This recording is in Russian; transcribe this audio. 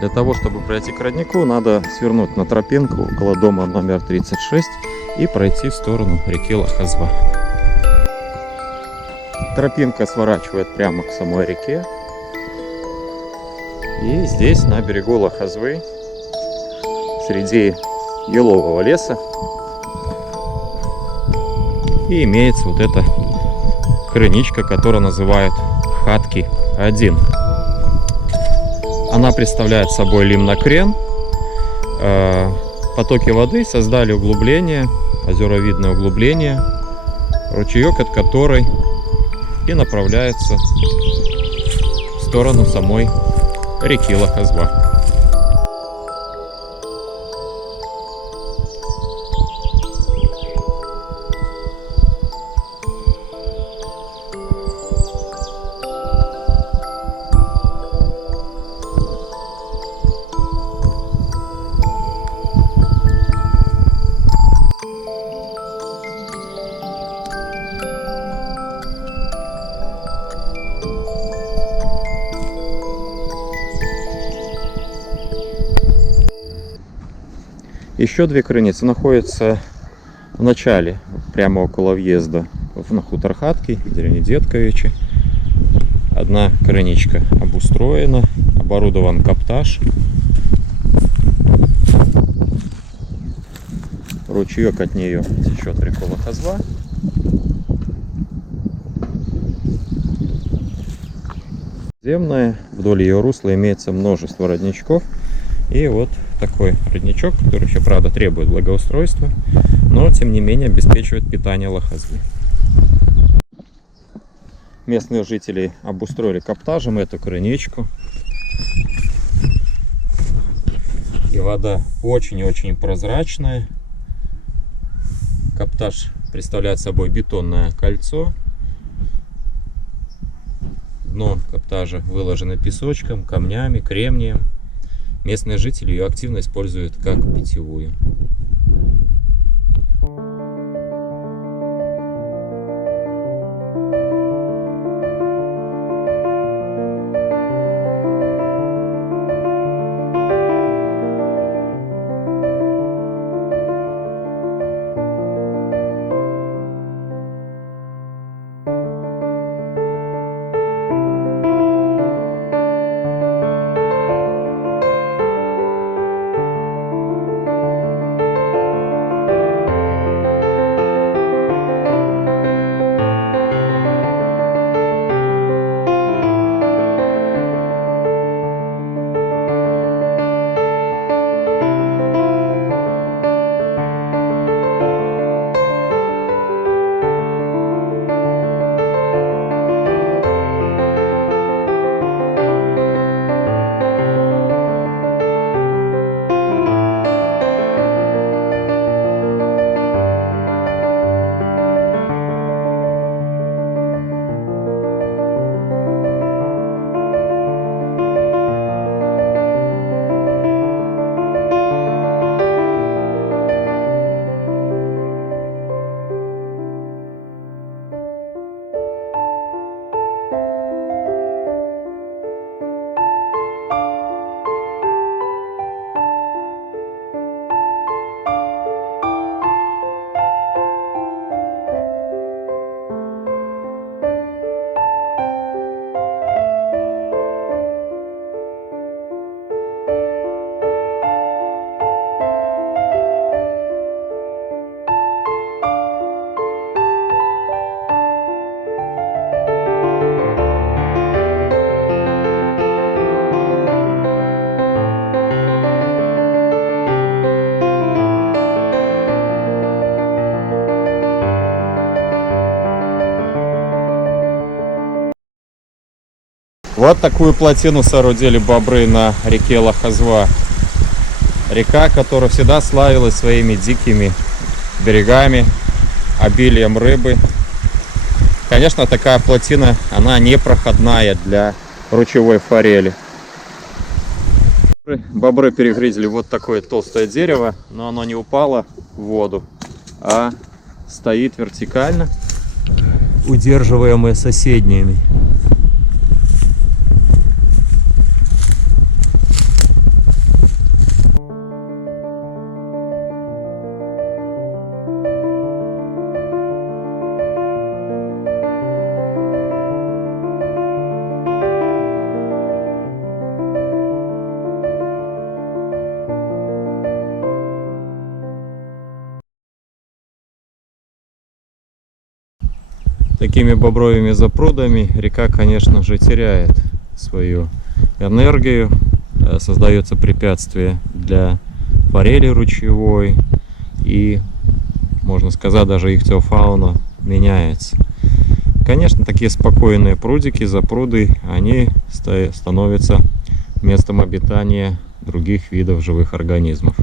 Для того, чтобы пройти к роднику, надо свернуть на тропинку около дома номер 36 и пройти в сторону реки Лохозва. Тропинка сворачивает прямо к самой реке. И здесь, на берегу Лохозвы, среди елового леса, и имеется вот эта крыничка, которую называют Хатки-1. Она представляет собой limnокрен. Потоки воды создали углубление, озеровидное углубление, ручеек от которой и направляется в сторону самой реки Лохозва. Еще две крыницы находятся в начале, прямо около въезда на хутор Хатки, в деревне Детковичи. Одна крыничка обустроена, оборудован каптаж. Ручеек от нее течет река Лохозва. Земная, вдоль ее русла имеется множество родничков. И вот такой родничок, который еще, правда, требует благоустройства, но, тем не менее, обеспечивает питание Лохозвы. Местные жители обустроили каптажем эту крыничку. И вода очень-очень прозрачная. Каптаж представляет собой бетонное кольцо. Дно каптажа выложено песочком, камнями, кремнием. местные жители ее активно используют как питьевую. Вот такую плотину соорудили бобры на реке Лохозва. Река, которая всегда славилась своими дикими берегами, обилием рыбы. Конечно, такая плотина, она непроходная для ручьевой форели. Бобры перегрызли вот такое толстое дерево, но оно не упало в воду, а стоит вертикально, удерживаемое соседними. Такими бобровыми запрудами река, конечно же, теряет свою энергию, создается препятствие для форели ручьевой, и, можно сказать, даже ихтиофауна меняется. Конечно, такие спокойные прудики, запруды, они становятся местом обитания других видов живых организмов.